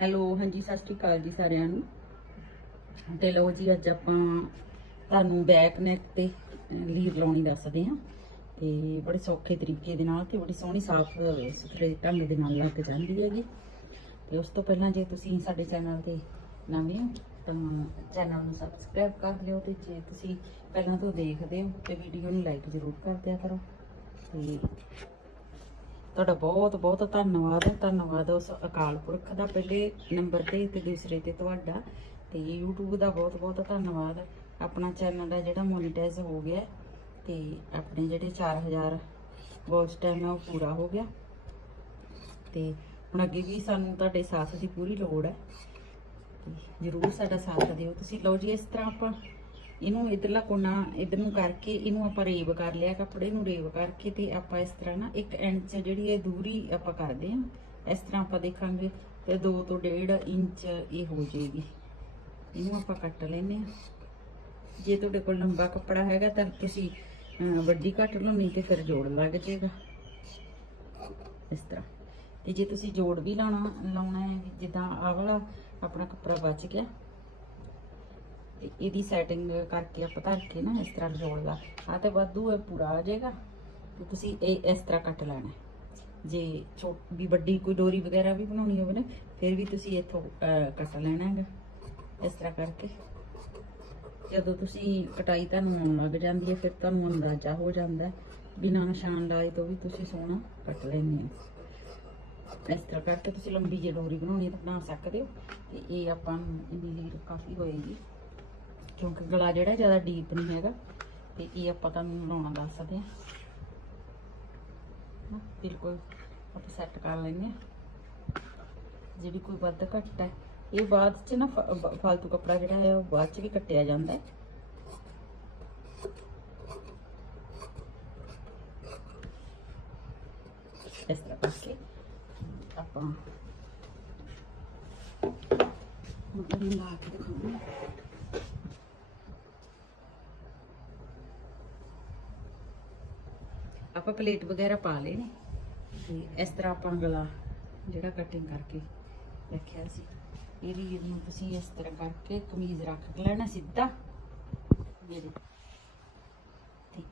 Hello ਹਾਂਜੀ, ਸਤਿ ਸ਼੍ਰੀ ਅਕਾਲ ਜੀ ਸਾਰਿਆਂ ਨੂੰ। ਤੇ ਲਓ ਜੀ, ਅੱਜ ਆਪਾਂ ਤੁਹਾਨੂੰ ਬੈਕ ਨੈਕ ਤੇ ਲੀਰ ਲਾਉਣੀ ਦੱਸਦੇ ਹਾਂ। ਤੇ ਬੜੇ ਸੌਖੇ ਤਰੀਕੇ ਦੇ ਨਾਲ ਤੇ ਬੜੀ ਸੋਹਣੀ ਸਾਫ਼, ਸੁਥਰੇ ਢੰਗ ਦੇ ਨਾਲ ਲੱਗ ਜਾਂਦੀ ਹੈਗੀ। ਤੇ ਉਸ ਤੋਂ ਪਹਿਲਾਂ ਜੇ ਤੁਸੀਂ ਸਾਡੇ ਚੈਨਲ ਤੇ ਨਵੇਂ ਹੋ, ਤਾਂ ਚੈਨਲ ਨੂੰ ਸਬਸਕ੍ਰਾਈਬ ਕਰ ਲਿਓ ਤੇ ਜੇ ਤੁਸੀਂ ਪਹਿਲਾਂ ਤੋਂ ਦੇਖਦੇ ਹੋ, ਤੇ ਵੀਡੀਓ ਨੂੰ ਲਾਈਕ ਜ਼ਰੂਰ ਕਰ ਦਿਆ ਕਰੋ। ਤੇ ਤੁਹਾਡਾ ਬਹੁਤ ਬਹੁਤ ਧੰਨਵਾਦ ਧੰਨਵਾਦ ਉਸ ਅਕਾਲ ਪੁਰਖ ਦਾ ਪਹਿਲੇ ਨੰਬਰ ਤੇ ਤੇ ਦੂਸਰੇ ਤੇ ਤੁਹਾਡਾ ਤੇ YouTube ਦਾ ਬਹੁਤ ਬਹੁਤ ਧੰਨਵਾਦ। ਆਪਣਾ ਚੈਨਲ ਦਾ ਜਿਹੜਾ ਮੋਨੀਟਾਈਜ਼ ਹੋ ਗਿਆ ਤੇ ਆਪਣੇ ਜਿਹੜੇ 4000 ਵਾਚ ਟਾਈਮ ਹੈ ਉਹ ਪੂਰਾ ਹੋ ਗਿਆ। ਤੇ ਹੁਣ ਅੱਗੇ ਵੀ ਸਾਨੂੰ ਤੁਹਾਡੇ ਸਾਥ ਦੀ ਪੂਰੀ ਲੋੜ ਹੈ। ਤੇ ਜਰੂਰ ਸਾਡਾ ਸਾਥ ਦਿਓ। ਤੁਸੀਂ ਲਓ ਜੀ, ਇਸ ਤਰ੍ਹਾਂ ਆਪਾਂ ਇਹਨੂੰ ਇਧਰਲਾ ਕੋਨਾ ਇਧਰ ਨੂੰ ਕਰਕੇ ਇਹਨੂੰ ਆਪਾਂ ਰੇਵ ਕਰ ਲਿਆ ਕੱਪੜੇ ਨੂੰ ਰੇਵ ਕਰਕੇ ਤੇ ਆਪਾਂ ਇਸ ਤਰ੍ਹਾਂ ਨਾ 1 ਇੰਚ ਜਿਹੜੀ ਇਹ ਦੂਰੀ ਆਪਾਂ ਕਰਦੇ ਹਾਂ, ਇਸ ਤਰ੍ਹਾਂ ਆਪਾਂ ਦੇਖਾਂਗੇ ਤੇ 2 ਤੋਂ 1.5 ਇੰਚ ਇਹ ਹੋ ਜਾਏਗੀ। ਇਹਨੂੰ ਆਪਾਂ ਕੱਟ ਲੈਨੇ ਆ ਜੇ ਤੁਹਾਡੇ ਕੋਲ ਲੰਬਾ ਕੱਪੜਾ ਹੈਗਾ ਤਾਂ ਤੁਸੀਂ ਵੱਡੀ ਕੱਟ ਲਓ, ਨਹੀਂ ਤੇ ਫਿਰ ਜੋੜ ਲੱਗ ਜਾਏਗਾ। ਇਸ ਤਰ੍ਹਾਂ। ਤੇ ਜੇ ਤੁਸੀਂ ਜੋੜ ਵੀ ਲਾਉਣਾ ਲਾਉਣਾ ਹੈ, ਜਿੱਦਾਂ ਆਹ ਵਾਲਾ ਆਪਣਾ ਕੱਪੜਾ ਬਚ ਗਿਆ ਤੇ ਇਹਦੀ ਸੈਟਿੰਗ ਕਰਕੇ ਆਪਾਂ ਧਰ ਕੇ ਨਾ ਇਸ ਤਰ੍ਹਾਂ ਜੋੜ ਦਾ ਆ ਤੇ ਵਾਧੂ ਹੈ, ਪੂਰਾ ਆ ਜਾਏਗਾ। ਤੇ ਤੁਸੀਂ ਇਹ ਇਸ ਤਰ੍ਹਾਂ ਕੱਟ ਲੈਣਾ ਜੇ ਛੋਟੀ ਵੀ ਵੱਡੀ ਕੋਈ ਡੋਰੀ ਵਗੈਰਾ ਵੀ ਬਣਾਉਣੀ ਹੋਵੇ ਨਾ, ਫਿਰ ਵੀ ਤੁਸੀਂ ਇੱਥੋਂ ਕੱਟ ਲੈਣਾ ਹੈਗਾ। ਇਸ ਤਰ੍ਹਾਂ ਕਰਕੇ। ਜਦੋਂ ਤੁਸੀਂ ਕਟਾਈ ਤੁਹਾਨੂੰ ਆਉਣ ਲੱਗ ਜਾਂਦੀ ਹੈ, ਫਿਰ ਤੁਹਾਨੂੰ ਅੰਦਾਜ਼ਾ ਹੋ ਜਾਂਦਾ ਬਿਨਾਂ ਨਿਸ਼ਾਨ ਲਾਏ ਤੋਂ ਵੀ ਤੁਸੀਂ ਸੋਹਣਾ ਕੱਟ ਲੈਂਦੇ ਹੋ। ਇਸ ਤਰ੍ਹਾਂ ਕਰਕੇ ਤੁਸੀਂ ਲੰਬੀ ਜਿਹੀ ਡੋਰੀ ਬਣਾਉਣੀ ਹੈ ਤਾਂ ਬਣਾ ਸਕਦੇ ਹੋ। ਤੇ ਇਹ ਆਪਾਂ ਨੂੰ ਇਹਦੀ ਲੀਰ ਕਾਫੀ ਹੋਏਗੀ। ਕਿਉਂਕਿ ਗਲਾ ਜਿਹੜਾ ਜ਼ਿਆਦਾ ਡੀਪ ਨਹੀਂ ਹੈਗਾ, ਤੇ ਇਹ ਆਪਾਂ ਤੁਹਾਨੂੰ ਲਾਉਣਾ ਦੱਸ ਸਕਦੇ ਹਾਂ। ਬਿਲਕੁਲ ਆਪਾਂ ਸੈੱਟ ਕਰ ਲੈਂਦੇ ਹਾਂ। ਜਿਹੜੀ ਕੋਈ ਵੱਧ ਘੱਟ ਹੈ, ਇਹ ਬਾਅਦ ਚ ਨਾ ਫ- ਬ- ਫਾਲਤੂ ਕੱਪੜਾ ਜਿਹੜਾ ਹੈ, ਉਹ ਬਾਅਦ ਚ ਵੀ ਕੱਟਿਆ ਜਾਂਦਾ ਹੈ। ਇਸ ਤਰ੍ਹਾਂ ਕਰਕੇ ਆਪਾਂ ਹੁਣ ਲਾ ਕੇ ਦਿਖਾਉਂਦੇ ਆਪਾਂ ਪਲੇਟ ਵਗੈਰਾ ਪਾ ਲਏ ਨੇ। ਤੇ ਇਸ ਤਰ੍ਹਾਂ ਆਪਾਂ ਗਲਾ ਜਿਹੜਾ ਕਟਿੰਗ ਕਰਕੇ ਰੱਖਿਆ ਸੀ। ਇਹਦੀ ਨੂੰ ਤੁਸੀਂ ਇਸ ਤਰ੍ਹਾਂ ਕਰਕੇ ਕਮੀਜ਼ ਰੱਖ ਲੈਣਾ ਸਿੱਧਾ। ਮੇਰੇ ਤੇ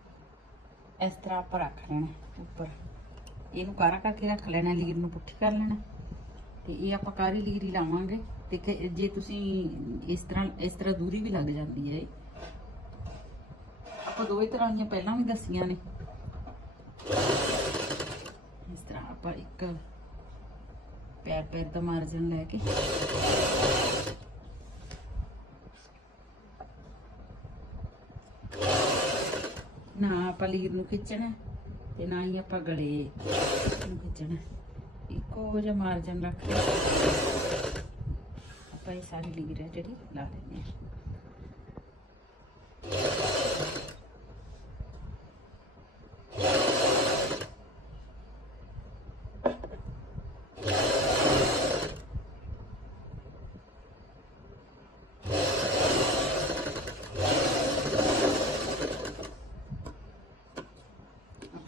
ਇਸ ਤਰ੍ਹਾਂ ਆਪਾਂ ਰੱਖ ਲੈਣਾ ਉੱਪਰ। ਇਹਨੂੰ ਕਾਰਾ ਕਰਕੇ ਰੱਖ ਲੈਣਾ ਲੀਰ ਨੂੰ ਪੁੱਠੀ ਕਰ ਲੈਣਾ। ਤੇ ਇਹ ਆਪਾਂ ਕਾਰੀ ਲੀਰ ਹੀ ਲਾਵਾਂਗੇ। ਤੇ ਜੇ ਤੁਸੀਂ ਇਸ ਤਰ੍ਹਾਂ ਇਸ ਤਰ੍ਹਾਂ ਦੂਰੀ ਵੀ ਲੱਗ ਜਾਂਦੀ ਹੈ ਆਪਾਂ ਦੋਵੇਂ ਤਰ੍ਹਾਂ ਦੀਆਂ ਪਹਿਲਾਂ ਵੀ ਦੱਸੀਆਂ ਨੇ। ਇਸ ਤਰ੍ਹਾਂ ਆਪਾਂ ਇੱਕ ਪੈਰ ਪੈਰ ਦਾ ਮਾਰਜਨ ਲੈ ਕੇ ਨਾ ਆਪਾਂ ਲੀਰ ਨੂੰ ਖਿੱਚਣਾ ਤੇ ਨਾ ਹੀ ਆਪਾਂ ਗਲੇ ਨੂੰ ਖਿੱਚਣਾ। ਇੱਕੋ ਜਿਹਾ ਮਾਰਜਨ ਰੱਖ ਕੇ ਆਪਾਂ ਇਹ ਸਾਰੀ ਲੀਰ ਹੈ ਜਿਹੜੀ ਲਾ ਲੈਂਦੇ ਹਾਂ।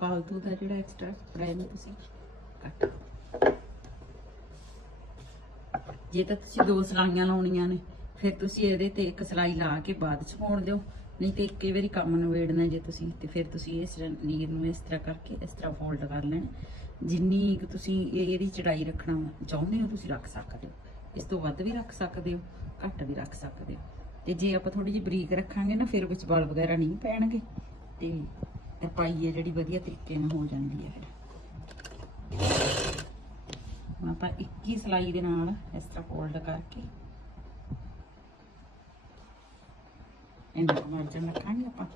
ਫਾਲਤੂ ਦਾ ਜਿਹੜਾ ਐਕਸਟਰਾ ਕੱਪੜਾ ਇਹਨੂੰ ਤੁਸੀਂ ਕੱਟ ਜੇ ਤਾਂ ਤੁਸੀਂ ਦੋ ਸਲਾਈਆਂ ਲਾਉਣੀਆਂ ਨੇ, ਫਿਰ ਤੁਸੀਂ ਇਹਦੇ ਤੇ ਇੱਕ ਸਲਾਈ ਲਾ ਕੇ ਬਾਅਦ ਚ ਪਾਉਣ ਦਿਓ। ਨਹੀਂ ਤੇ ਇੱਕੇ ਵਾਰੀ ਕੰਮ ਨਵੇੜਨਾ ਜੇ ਤੁਸੀਂ, ਤੇ ਫਿਰ ਤੁਸੀਂ ਇਸ ਨੀਰ ਨੂੰ ਇਸ ਤਰ੍ਹਾਂ ਕਰਕੇ ਇਸ ਤਰ੍ਹਾਂ ਫੋਲਡ ਕਰ ਲੈਣਾ। ਜਿੰਨੀ ਕੁ ਤੁਸੀਂ ਇਹ- ਇਹਦੀ ਚੜਾਈ ਰੱਖਣਾ ਚਾਹੁੰਦੇ ਹੋ ਤੁਸੀਂ ਰੱਖ ਸਕਦੇ ਹੋ। ਇਸ ਤੋਂ ਵੱਧ ਵੀ ਰੱਖ ਸਕਦੇ ਹੋ, ਘੱਟ ਵੀ ਰੱਖ ਸਕਦੇ ਹੋ। ਤੇ ਜੇ ਆਪਾਂ ਥੋੜੀ ਜਿਹੀ ਬਰੀਕ ਰੱਖਾਂਗੇ ਨਾ, ਫਿਰ ਵਿੱਚ ਬਲ ਵਗੈਰਾ ਨਹੀਂ ਪੈਣਗੇ। ਤੇ ਤੇ ਪਾਈਏ ਜਿਹੜੀ ਵਧੀਆ ਤਰੀਕੇ ਨਾਲ ਹੋ ਜਾਂਦੀ ਹੈ ਫਿਰ। ਹੁਣ ਆਪਾਂ 21 ਸਲਾਈ ਦੇ ਨਾਲ ਇਸ ਤਰ੍ਹਾਂ ਫੋਲਡ ਕਰਕੇ ਇਹਨਾਂ ਮਾਰਜਨ ਰੱਖਾਂਗੇ ਆਪਾਂ।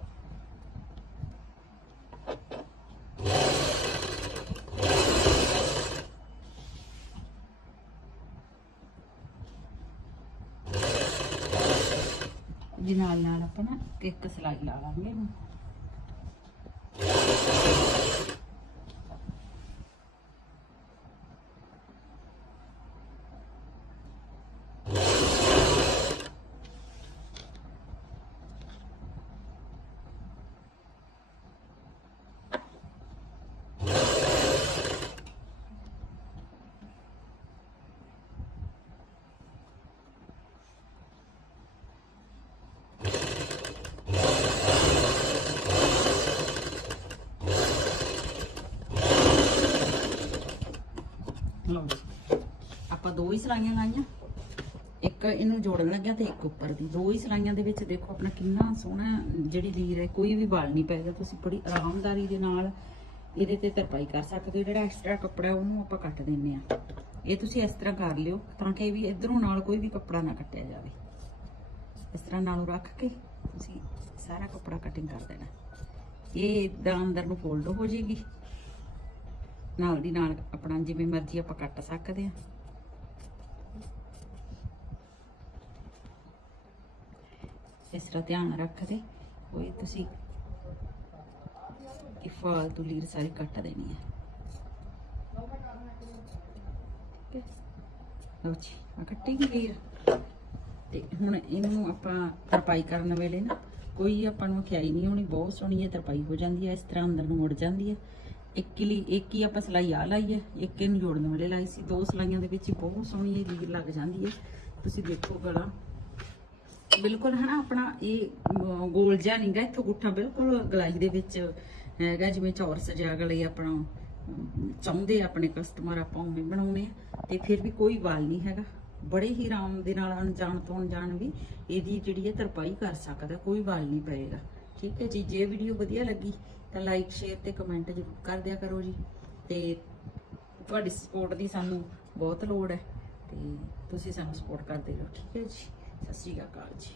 ਜੀ ਨਾਲ ਨਾਲ ਆਪਾਂ ਨਾ ਇੱਕ ਸਲਾਈ ਲਾ ਲਾਂਗੇ ਆਪਾਂ ਦੋ ਹੀ ਸਲਾਈਆਂ ਲਾਈਆਂ। ਇੱਕ ਇਹਨੂੰ ਜੋੜਨ ਲੱਗਿਆ ਤੇ ਇੱਕ ਉੱਪਰ ਦੀ। ਦੋ ਹੀ ਸਲਾਈਆਂ ਦੇ ਵਿੱਚ ਦੇਖੋ ਆਪਣਾ ਕਿੰਨਾ ਸੋਹਣਾ ਜਿਹੜੀ ਲੀਰ ਹੈ, ਕੋਈ ਵੀ ਵਾਲ ਨਹੀਂ ਪੈਗਾ ਤੁਸੀਂ ਬੜੀ ਆਰਾਮਦਾਰੀ ਦੇ ਨਾਲ ਇਹਦੇ ਤੇ ਤਰਪਾਈ ਕਰ ਸਕਦੇ ਹੋ। ਜਿਹੜਾ ਐਕਸਟਰਾ ਕੱਪੜਾ ਉਹਨੂੰ ਆਪਾਂ ਕੱਟ ਦਿੰਨੇ ਆ ਇਹ ਤੁਸੀਂ ਇਸ ਤਰ੍ਹਾਂ ਕਰ ਲਿਓ ਤਾਂ ਕਿ ਵੀ ਇਧਰੋਂ ਨਾਲ ਕੋਈ ਵੀ ਕੱਪੜਾ ਨਾ ਕੱਟਿਆ ਜਾਵੇ। ਇਸ ਤਰ੍ਹਾਂ ਨਾਲੋਂ ਰੱਖ ਕੇ ਤੁਸੀਂ ਸਾਰਾ ਕੱਪੜਾ ਕਟਿੰਗ ਕਰ ਦੇਣਾ। ਇਹ ਇਦਾਂ ਅੰਦਰ ਨੂੰ ਫੋਲਡ ਹੋ ਜਾਏਗੀ। ਨਾਲ ਦੀ ਨਾਲ ਆਪਣਾ ਜਿਵੇਂ ਮਰਜ਼ੀ ਆਪਾਂ ਕੱਟ ਸਕਦੇ ਆ ਇਸ ਤਰ੍ਹਾਂ ਧਿਆਨ ਰੱਖਦੇ, ਕੋਈ ਤੁਸੀਂ ਇਹ ਫਾਲਤੂ ਲੀਰ ਸਾਰੀ ਕੱਟ ਦੇਣੀ ਹੈ। ਠੀਕ ਹੈ? ਲਓ ਜੀ ਆ ਕੱਟੀ ਗਈ ਲੀਰ ਤੇ ਹੁਣ ਇਹਨੂੰ ਆਪਾਂ ਤਰਪਾਈ ਕਰਨ ਵੇਲੇ ਨਾ, ਕੋਈ ਆਪਾਂ ਨੂੰ ਖਿਆਈ ਨਹੀਂ ਹੋਣੀ, ਬਹੁਤ ਸੋਹਣੀ ਇਹ ਤਰਪਾਈ ਹੋ ਜਾਂਦੀ ਹੈ, ਇਸ ਤਰ੍ਹਾਂ ਅੰਦਰ ਨੂੰ ਮੁੜ ਜਾਂਦੀ ਹੈ। ਇੱਕ ਲਈ ਇੱਕ ਹੀ ਆਪਾਂ ਸਲਾਈ ਆ ਲਾਈ ਹੈ, ਇੱਕ ਇਹਨੂੰ ਜੋੜਨ ਵਾਲੇ ਲਾਈ ਸੀ। ਦੋ ਸਲਾਈਆਂ ਦੇ ਵਿੱਚ ਹੀ ਬਹੁਤ ਸੋਹਣੀ ਇਹ ਲੀਰ ਲੱਗ ਜਾਂਦੀ ਹੈ। ਤੁਸੀਂ ਦੇਖੋ ਗਲਾ। ਬਿਲਕੁਲ ਹਨਾ, ਆਪਣਾ ਇਹ ਗੋਲ ਜਿਹਾ ਨਹੀਂਗਾ ਇੱਥੋਂ ਗੁੱਠਾ ਬਿਲਕੁਲ ਗਲਾਈ ਦੇ ਵਿੱਚ ਹੈਗਾ, ਜਿਵੇਂ ਚੌਰਸ ਜਿਹਾ ਗਲੇ ਆਪਣਾ ਚਾਹੁੰਦੇ ਆਪਣੇ ਕਸਟਮਰ ਆਪਾਂ ਉਵੇਂ ਬਣਾਉਣੇ ਆ। ਤੇ ਫਿਰ ਵੀ ਕੋਈ ਵਾਲ ਨਹੀਂ ਹੈਗਾ। ਬੜੇ ਹੀ ਆਰਾਮ ਦੇ ਨਾਲ ਅਣਜਾਣ ਤੋਂ ਅਣਜਾਣ ਵੀ ਇਹਦੀ ਜਿਹੜੀ ਹੈ ਤਰਪਾਈ ਕਰ ਸਕਦਾ, ਕੋਈ ਵਾਲ ਨਹੀਂ ਪਏਗਾ। ਠੀਕ ਹੈ ਜੀ, ਜੇ ਵੀਡੀਓ ਵਧੀਆ ਲੱਗੀ ਤਾਂ ਲਾਈਕ ਸ਼ੇਅਰ ਤੇ ਕਮੈਂਟ ਜ਼ਰੂਰ ਕਰ ਦਿਆ ਕਰੋ ਜੀ। ਤੇ ਤੁਹਾਡੀ ਸਪੋਰਟ ਦੀ ਸਾਨੂੰ ਬਹੁਤ ਲੋੜ ਹੈ ਤੇ ਤੁਸੀਂ ਸਾਨੂੰ ਸਪੋਰਟ ਕਰਦੇ ਰਹੋ, ਠੀਕ ਹੈ ਜੀ। ਸਤਿ ਸ਼੍ਰੀ ਅਕਾਲ ਜੀ।